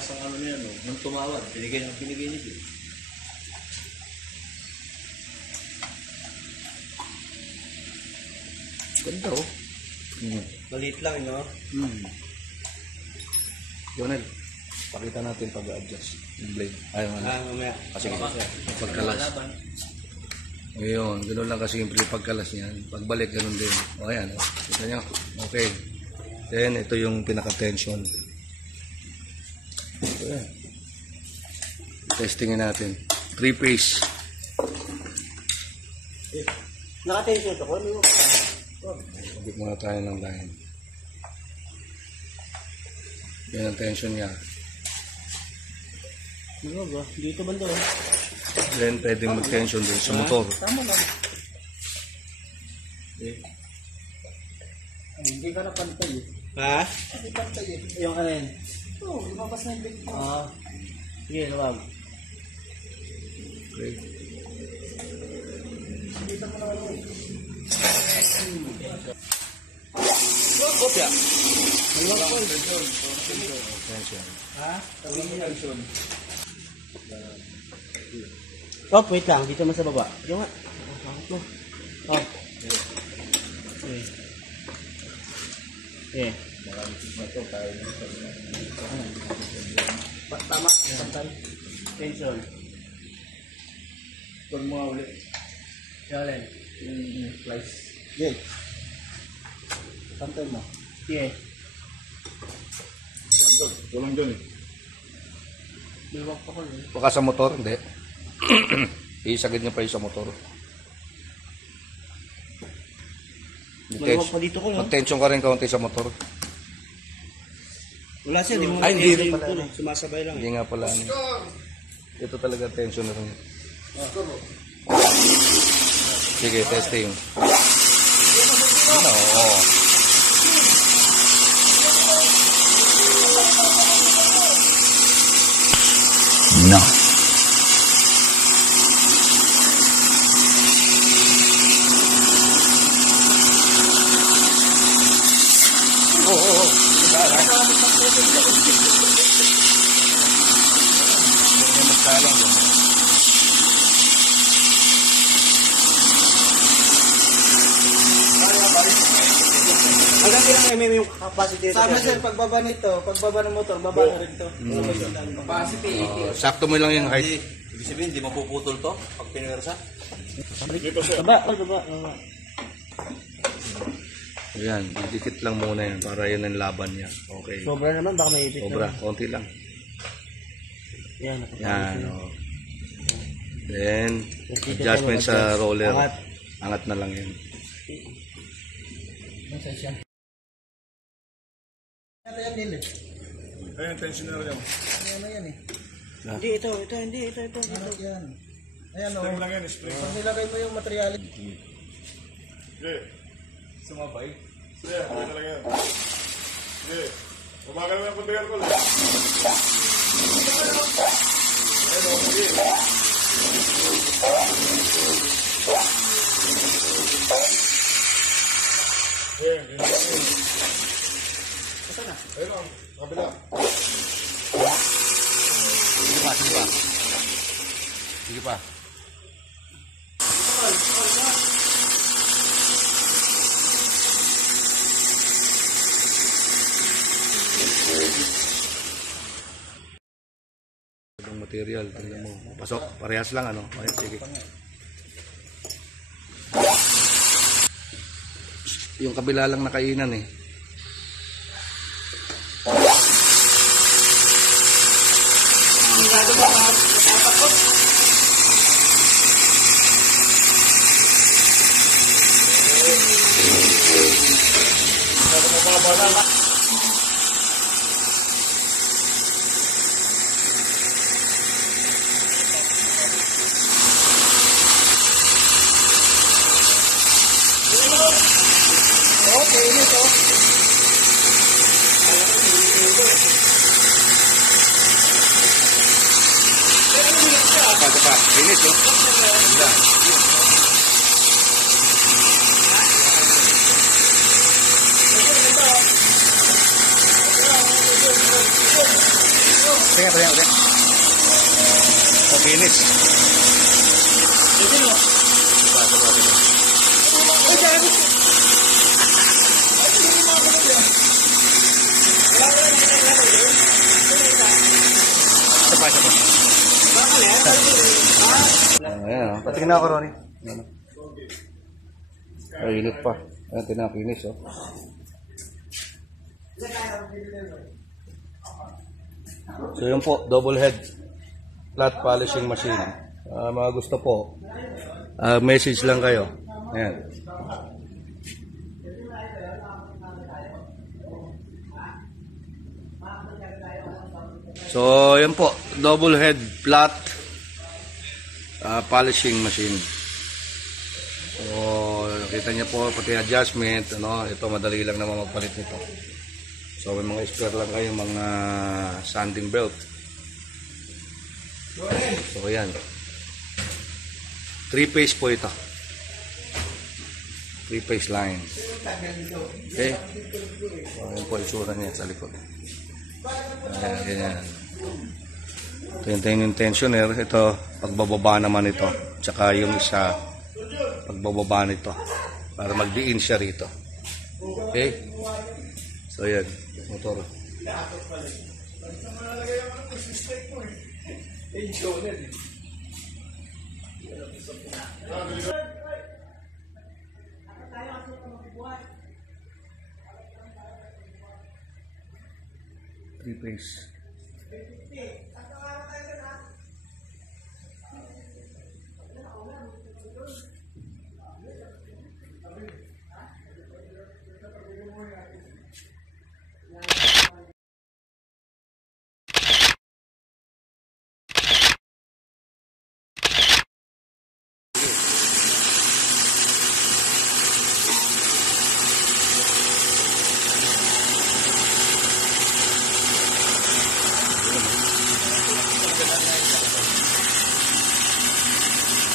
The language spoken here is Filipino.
malakas ang ano niya, no? Nung tumawad, binigay niya din. Ganda oh. Maliit lang, no? Jonel, pakita natin pag-adjust yung blade. Ayaw nga. Mamaya. Kasi pagkalas. Ayun, ganoon lang kasi yung pagkalas niyan. Pagbalik, ganoon din. O ayan, oh. Kita nyo. Okay. Then, ito yung pinaka-tension. Ito yan. Testingin natin. 3-phase. Naka-tension ito ko. Pagkit muna tayo ng line. Yan ang tension niya. Ano ba? Dito banda eh. Then, pwedeng mag-tension din sa motor. Tama lang. Hindi ka na pantay eh. Ha? Hindi pantay eh. Yung ano yun? Oo, lumabas na yung big mo. Sige, luwag. Okay. Dito mo na ano eh. Kopya. Tension. Ha? Tension. Oh, wait lang. Dito mo sa baba. Yung nga. Bakit mo? Oh. Eh. Tama. Tension. Huwag mo ulit. Yalen. Slice. Okay. Pantay mo. Okay. Walang dyan eh. Liwag pa ko eh. Baka sa motor, hindi. Isagad niyo pa yung sa motor. Maluwag pa dito ko, no? Mag-tension ka rin kaunti sa motor. Wala siya, di mo ay, hindi rin pala. Sumasabay lang. Hindi nga pala. Ito talaga tension na rin. Sige, testing. Oo. No. Hanggang ilang mm yung capacity? Sama sir, pagbaba nito, pagbaba ng motor, baba na rin ito. Capacity. Sakto mo lang yung height. Ibig sabihin, hindi mapuputol to pag pinwersa? Baba. Ayan, didikit lang muna yan para yan ang laban niya. Okay. Sobra naman, baka may ipit. Sobra, konti lang. Yan. Oh. Then, adjustment sa roller. Angat na lang yan. Ayan, tension na rin. Ano yan eh? Hindi, ito. Yan. Ayan o. Spring lang yan, spring. Pag nilagay mo yung material. Sige. Sumabay. Sige, okay na lang yan. Sige. Umaga naman yung pagdagan ko lang. Ayan o, sige. Ayan, Basta na. ayun o, kabila. Sige pa. Yung material, tingnan mo. Pasok, parehas lang ano. Okay, sige. Yung kabila lang nakainan eh. Okay, ito. Pa. Finish oh. Ganda. Tingnan, tingnan, tingnan. O, finish. Ito no? Basta ba ito? Ay, dyan! Ay, hindi mo ako na dyan. Isa pa, isa pa. Bakal eh? Ayan, patingin na ako, Ronnie. Ayan. Ay, init pa. Ayan, tingnan, finish, oh. So yun po, double head flat polishing machine. Mga gusto po, message lang kayo. Ayan. So yun po, double head flat polishing machine. So kita niyo po pati adjustment, ano, ito madali lang naman magpalit nito. So may mga spare lang kayo, mga sanding belt. So ayan. 3-phase po ito. 3-phase line. Okay. So ayan po itsura niya sa likod. Ayan, ganyan. Ito yung tensioner. Ito, pagbababa naman ito. Tsaka yung isa, pagbababa nito. Para mag-diin siya rito. Okay. So ayan. Motor. Three-phase.